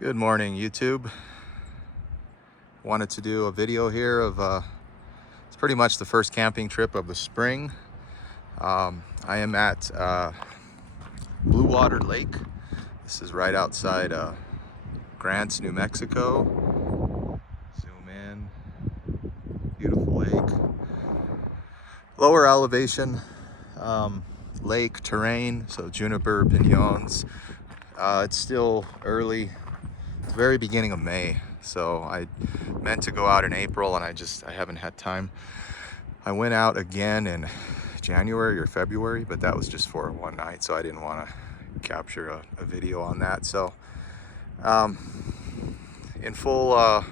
Good morning, YouTube. Wanted to do a video here of it's pretty much the first camping trip of the spring. I am at Bluewater Lake. This is right outside Grants, New Mexico. Zoom in. Beautiful lake. Lower elevation lake terrain, so juniper, piñons. It's still early. It's the very beginning of May, so I meant to go out in April and I haven't had time. I went out again in January or February, but that was just for one night, so I didn't want to capture a video on that. So in full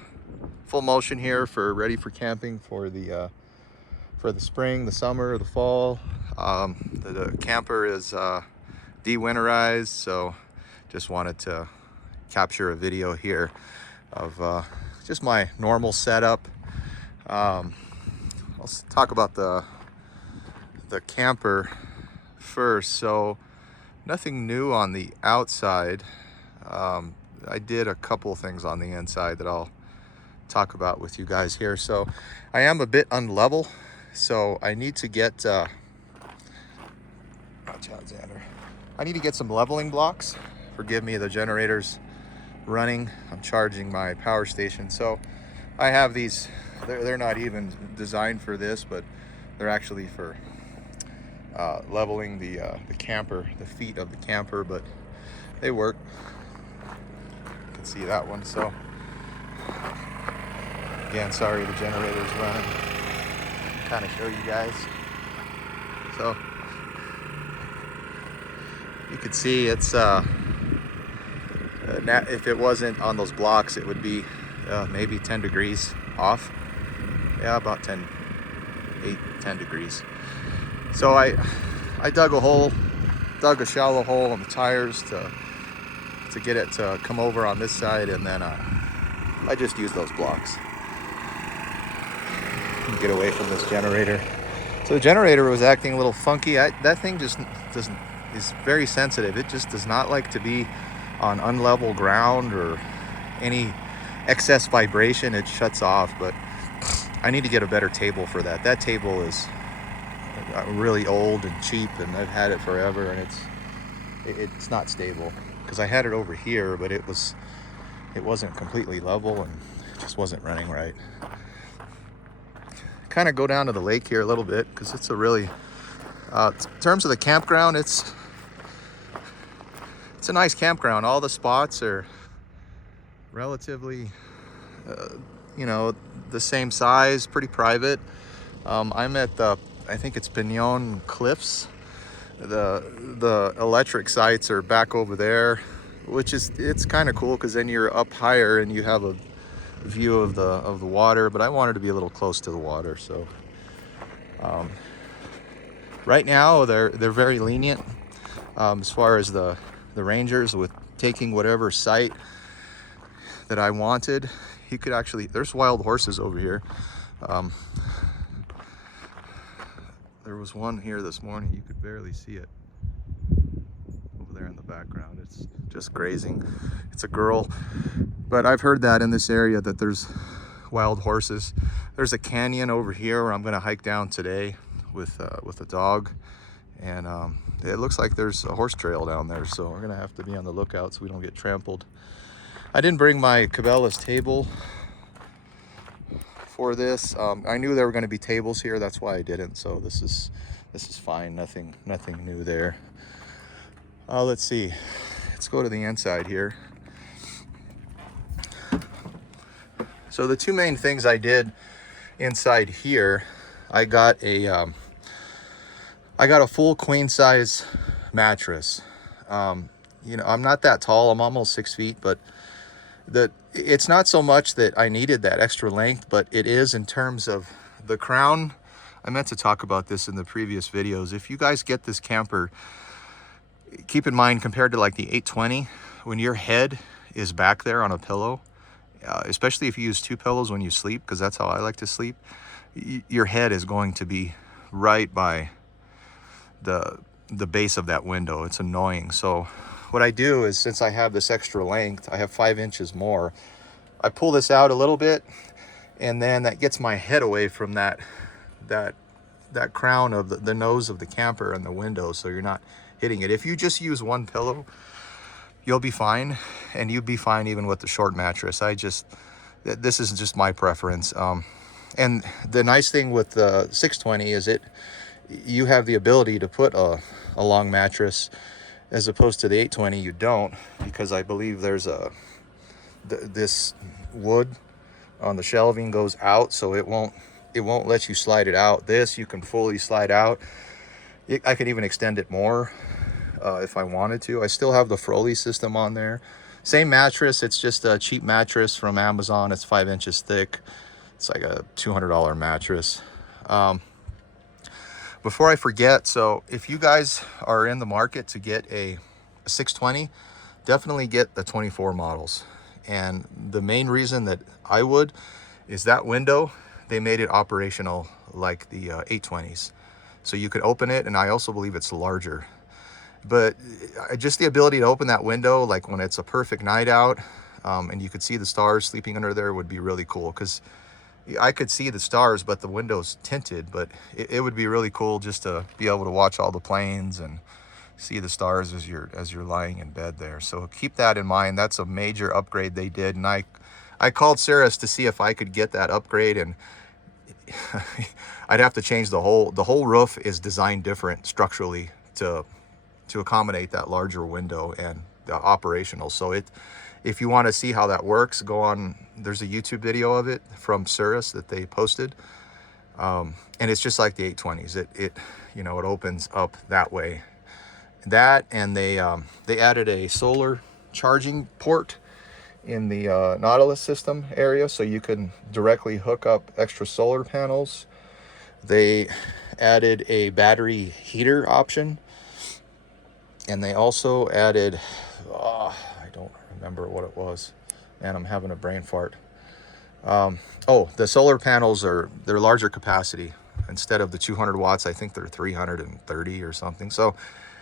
motion here, ready for camping for the spring, the summer, the fall. The camper is de-winterized, so just wanted to capture a video here of just my normal setup. I'll talk about the camper first. So nothing new on the outside. I did a couple things on the inside that I'll talk about with you guys here. So I am a bit unlevel, so I need to get I need to get some leveling blocks. Forgive me, the generator's running. I'm charging my power station. So I have these, they're not even designed for this, but they're actually for leveling the camper, the feet of the camper, but they work. You can see that one. So again, sorry the generator's running. Kind of show you guys. So you can see it's if it wasn't on those blocks, it would be maybe 10 degrees off. Yeah, about 10 degrees. So I dug a shallow hole on the tires to get it to come over on this side, and then I just used those blocks. Get away from this generator. So the generator was acting a little funky. That thing just is very sensitive. It just does not like to be on unlevel ground or any excess vibration. It shuts off. But I need to get a better table for that. That table is really old and cheap, and I've had it forever, and it's not stable, because I had it over here, but it wasn't completely level and it just wasn't running right. Kind of go down to the lake here a little bit, because it's a really in terms of the campground, it's a nice campground. All the spots are relatively the same size, pretty private. I'm at I think it's Piñon Cliffs. The electric sites are back over there, it's kind of cool, because then you're up higher and you have a view of the water. But I wanted to be a little close to the water, so right now they're very lenient as far as the rangers with taking whatever site that I wanted. You could actually, there's wild horses over here. There was one here this morning. You could barely see it over there in the background. It's just grazing. It's a girl. But I've heard that in this area that there's wild horses. There's a canyon over here where I'm going to hike down today with a dog. And it looks like there's a horse trail down there. So we're going to have to be on the lookout so we don't get trampled. I didn't bring my Cabela's table for this. I knew there were going to be tables here, that's why I didn't. So this is fine. Nothing new there. Let's see. Let's go to the inside here. So the two main things I did inside here, I got a full queen size mattress. I'm not that tall. I'm almost 6 feet, but it's not so much that I needed that extra length, but it is in terms of the crown. I meant to talk about this in the previous videos. If you guys get this camper, keep in mind, compared to like the 820, when your head is back there on a pillow, especially if you use two pillows when you sleep, because that's how I like to sleep, your head is going to be right by the base of that window. It's annoying. So what I do is, since I have this extra length, I have 5 inches more, I pull this out a little bit, and then that gets my head away from that crown of the nose of the camper and the window, so you're not hitting it. If you just use one pillow, you'll be fine, and you'd be fine even with the short mattress. This is just my preference. And the nice thing with the 620 is you have the ability to put a long mattress, as opposed to the 820 you don't, because I believe there's this wood on the shelving goes out, so it won't let you slide it out. This you can fully slide out. I could even extend it more if I wanted to. I still have the Froley system on there. Same mattress, it's just a cheap mattress from Amazon. It's 5 inches thick. It's like a $200 mattress. Before I forget, so if you guys are in the market to get a 620, definitely get the 24 models. And the main reason that I would is that window, they made it operational like the 820s. So you could open it, and I also believe it's larger. But just the ability to open that window, like when it's a perfect night out, and you could see the stars sleeping under there, would be really cool. Because I could see the stars, but the window's tinted. But it would be really cool just to be able to watch all the planes and see the stars as you're lying in bed there. So keep that in mind. That's a major upgrade they did, and I called Cirrus to see if I could get that upgrade, and I'd have to change the whole roof is designed different structurally to accommodate that larger window and the operational. So if you want to see how that works, go on. There's a YouTube video of it from Cirrus that they posted, and it's just like the 820s. It opens up that way. That, and they added a solar charging port in the Nautilus system area, so you can directly hook up extra solar panels. They added a battery heater option, and they also added, I don't remember what it was. Man, I'm having a brain fart. The solar panels they're larger capacity. Instead of the 200 watts, I think they're 330 or something. So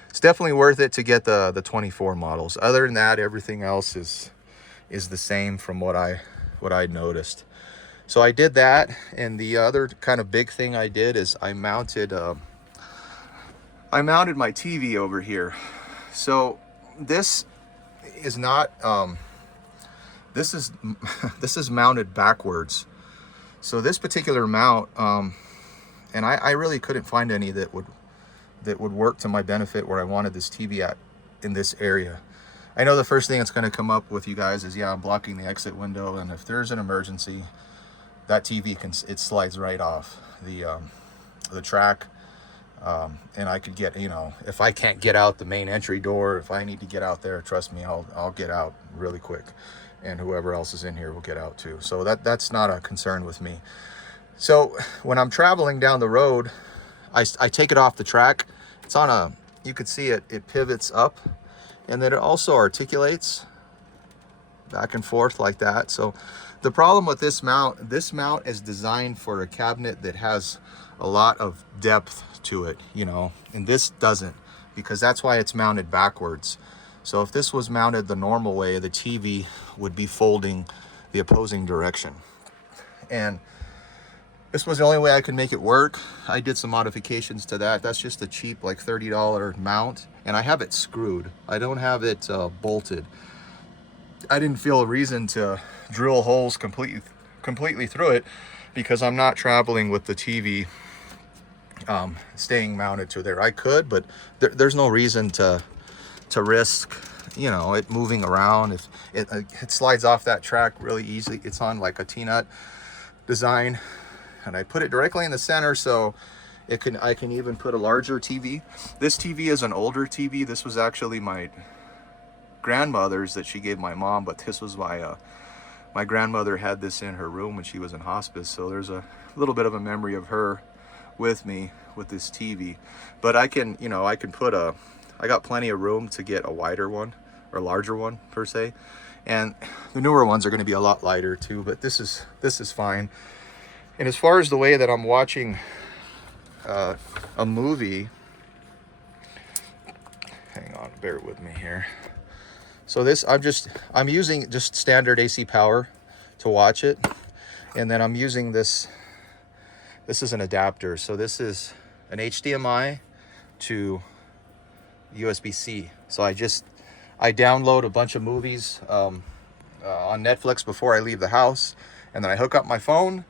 it's definitely worth it to get the 24 models. Other than that, everything else is the same from what I noticed. So I did that, and the other kind of big thing I did is I mounted my TV over here. So this is not this is mounted backwards. So this particular mount, and I really couldn't find any that would work to my benefit where I wanted this TV at in this area. I know the first thing that's going to come up with you guys is, yeah, I'm blocking the exit window, and if there's an emergency, that TV it slides right off the track, and I could get, if I can't get out the main entry door, if I need to get out there, trust me, I'll get out really quick, and whoever else is in here will get out too. So that's not a concern with me. So when I'm traveling down the road, I take it off the track. It's on you could see it pivots up, and then it also articulates back and forth like that. So the problem with this mount is designed for a cabinet that has a lot of depth to it, and this doesn't, because that's why it's mounted backwards. So if this was mounted the normal way, the TV would be folding the opposing direction. And this was the only way I could make it work. I did some modifications to that. That's just a cheap, like $30 mount. And I have it screwed. I don't have it bolted. I didn't feel a reason to drill holes completely through it, because I'm not traveling with the TV staying mounted to there. I could, but there's no reason to risk, it moving around. If it slides off that track really easily. It's on like a T-nut design, and I put it directly in the center, so I can even put a larger TV. This TV is an older TV. This was actually my grandmother's that she gave my mom, but this was my grandmother had this in her room when she was in hospice, so there's a little bit of a memory of her with me with this TV. But I can put I got plenty of room to get a wider one, or a larger one per se, and the newer ones are going to be a lot lighter too, but this is fine. And as far as the way that I'm watching a movie, hang on, bear with me here. So this, I'm using just standard AC power to watch it. And then I'm using this is an adapter. So this is an HDMI to USB-C. So I download a bunch of movies on Netflix before I leave the house, and then I hook up my phone,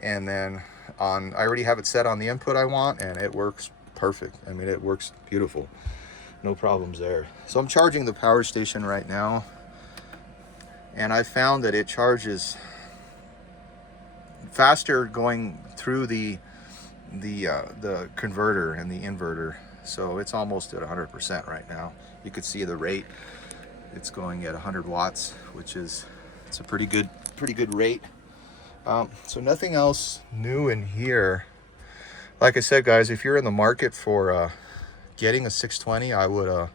and then I already have it set on the input I want, and it works perfect. I mean, it works beautiful. No problems there. So I'm charging the power station right now, and I found that it charges faster going through the converter and the inverter. So it's almost at 100% right now. You could see the rate. It's going at 100 watts, which is, it's a pretty good rate. So nothing else new in here. Like I said, guys, if you're in the market for getting a 620, I would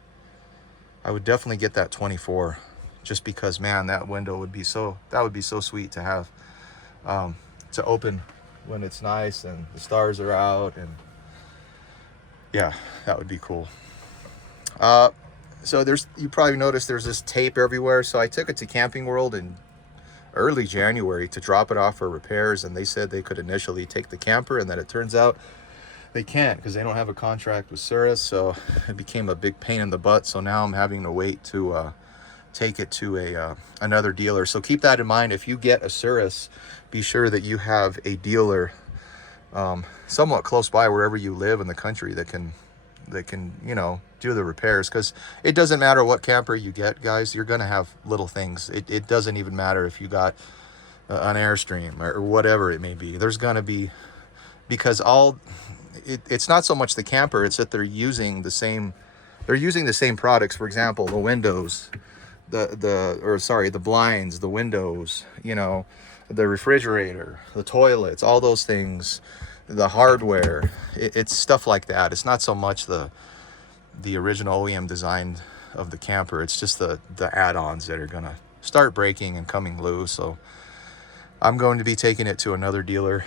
definitely get that 24, just because, man, that window would be so sweet to have, to open when it's nice and the stars are out, and yeah, that would be cool. So you probably noticed there's this tape everywhere. So I took it to Camping World in early January to drop it off for repairs, and they said they could initially take the camper, and then it turns out they can't because they don't have a contract with Cirrus. So it became a big pain in the butt. So now I'm having to wait to take it to another dealer. So keep that in mind. If you get a Cirrus, be sure that you have a dealer somewhat close by wherever you live in the country that can do the repairs, because it doesn't matter what camper you get, guys, you're gonna have little things. It doesn't even matter if you got an Airstream or whatever it may be. There's gonna be, because it's not so much the camper, it's that they're using the same products. For example, the windows, the blinds, the windows, the refrigerator, the toilets, all those things, the hardware, it's stuff like that. It's not so much the original OEM design of the camper. It's just the add-ons that are gonna start breaking and coming loose. So I'm going to be taking it to another dealer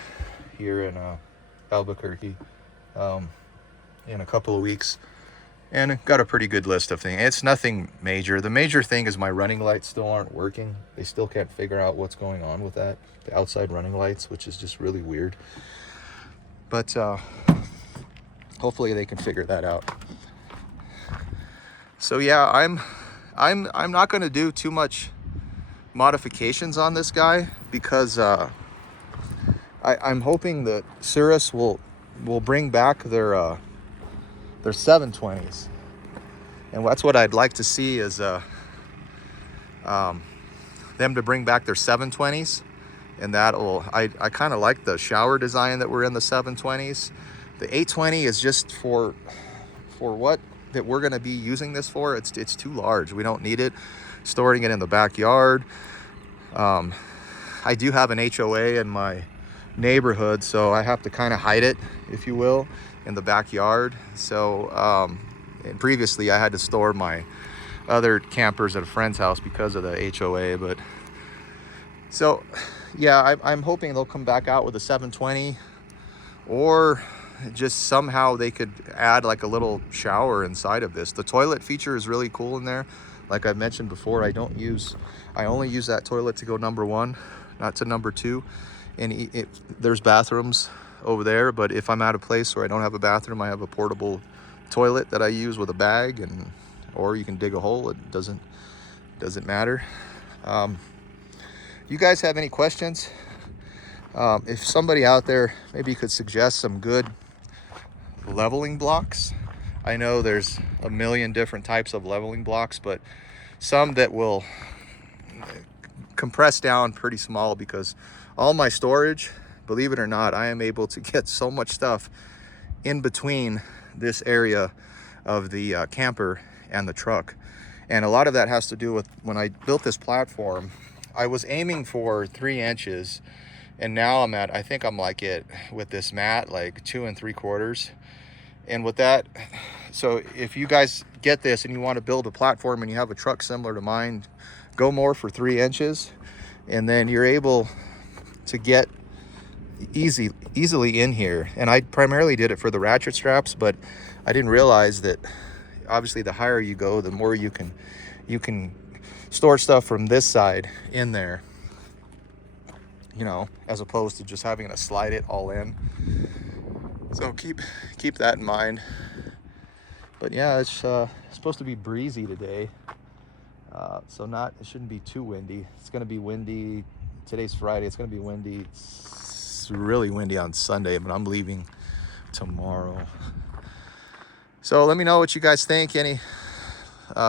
here in Albuquerque in a couple of weeks, and got a pretty good list of things. It's nothing major. The major thing is my running lights still aren't working. They still can't figure out what's going on with that, the outside running lights, which is just really weird. But hopefully they can figure that out. So yeah, I'm not going to do too much modifications on this guy, because I'm hoping that Cirrus will bring back their 720s, and that's what I'd like to see, is them to bring back their 720s. And I kind of like the shower design that were in the 720s. The 820 is just for what that we're going to be using this for. It's too large. We don't need it. Storing it in the backyard. I do have an HOA in my neighborhood, so I have to kind of hide it, if you will, in the backyard. So and previously I had to store my other campers at a friend's house because of the HOA. But so yeah, I'm hoping they'll come back out with a 720, or just somehow they could add like a little shower inside of this. The toilet feature is really cool in there. Like I mentioned before, I only use that toilet to go number 1, not to number 2. And there's bathrooms over there, but if I'm at a place where I don't have a bathroom, I have a portable toilet that I use with a bag, or you can dig a hole. It doesn't matter. You guys have any questions? If somebody out there maybe could suggest some good leveling blocks. I know there's a million different types of leveling blocks, but some that will compress down pretty small, because all my storage, believe it or not, I am able to get so much stuff in between this area of the camper and the truck. And a lot of that has to do with, when I built this platform, I was aiming for 3 inches, and now I think I'm like it with this mat, like 2 3/4. And with that, so if you guys get this and you want to build a platform and you have a truck similar to mine, go more for 3 inches, and then you're able to get easily in here. And I primarily did it for the ratchet straps, but I didn't realize that obviously the higher you go, the more you can store stuff from this side in there, you know, as opposed to just having to slide it all in. So keep that in mind. But yeah, it's supposed to be breezy today, so it shouldn't be too windy. It's going to be windy. Today's Friday. It's going to be windy. It's really windy on Sunday, but I'm leaving tomorrow. So let me know what you guys think. Any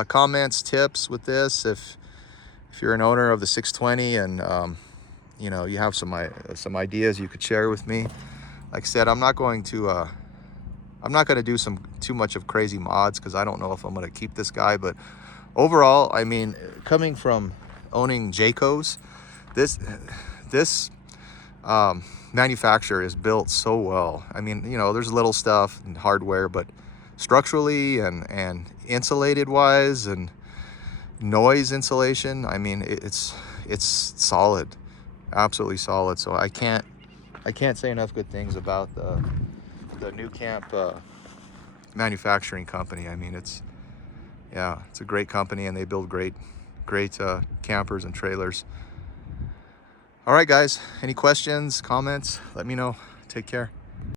comments, tips with this? If you're an owner of the 620 and you know, you have some ideas you could share with me. Like I said, I'm not going to do too much of crazy mods because I don't know if I'm going to keep this guy. But overall, I mean, coming from owning Jayco's, this manufacturer is built so well. I mean, you know, there's little stuff and hardware, but structurally and insulated wise and noise insulation, I mean, it's solid, absolutely solid. So I can't say enough good things about the New Camp manufacturing company. I mean, it's a great company, and they build great campers and trailers. All right, guys, any questions, comments, let me know. Take care.